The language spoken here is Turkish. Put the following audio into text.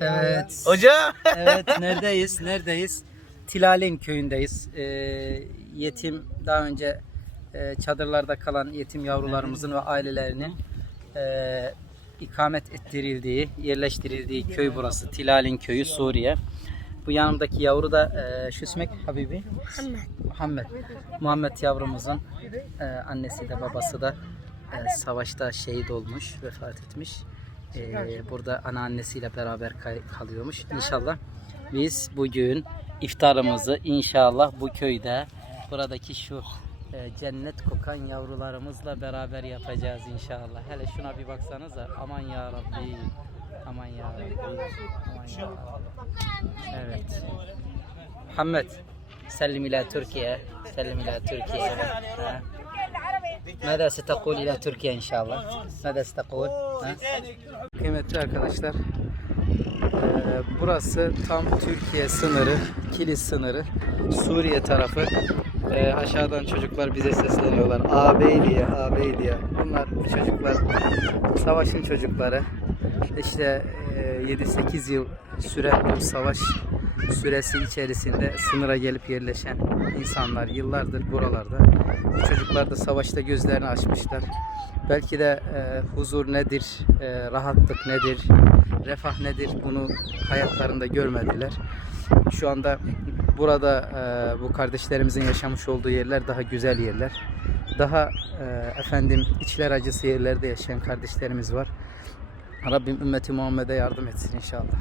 Evet. Hoca. evet neredeyiz? Neredeyiz? Tilalin köyündeyiz. Ee, yetim daha önce e, çadırlarda kalan yetim yavrularımızın ve ailelerinin e, ikamet ettirildiği, yerleştirildiği köy burası. Tilalin köyü Suriye. Bu yanımdaki yavru da e, şu ismek Habibi? Muhammed. Muhammed. Muhammed yavrumuzun e, annesi de babası da e, savaşta şehit olmuş, vefat etmiş e, burada anneannesiyle beraber kalıyormuş. İnşallah biz bugün iftarımızı inşallah bu köyde buradaki şu e, cennet kokan yavrularımızla beraber yapacağız inşallah. Hele şuna bir baksanıza. Aman ya Rabbi. Aman ya Rabbi. Aman ya Rabbi. Evet. Muhammed. Sellim ila Türkiye. Sellim ila Türkiye. Ha. Mada setakul ila Türkiye inşallah. Mada setakul. Kıymetli arkadaşlar. Burası tam Türkiye sınırı, Kilis sınırı, Suriye tarafı. Ee, aşağıdan çocuklar bize sesleniyorlar. Ağabey diye, ağabey diye. Bunlar çocuklar, savaşın çocukları. İşte e, 7-8 yıl süren bu savaş süresi içerisinde sınıra gelip yerleşen insanlar yıllardır buralarda. Bu çocuklar da savaşta gözlerini açmışlar. Belki de e, huzur nedir, e, rahatlık nedir, refah nedir bunu hayatlarında görmediler. Şu anda burada e, bu kardeşlerimizin yaşamış olduğu yerler daha güzel yerler. Daha e, efendim içler acısı yerlerde yaşayan kardeşlerimiz var. Rabbim ümmeti Muhammed'e yardım etsin inşallah.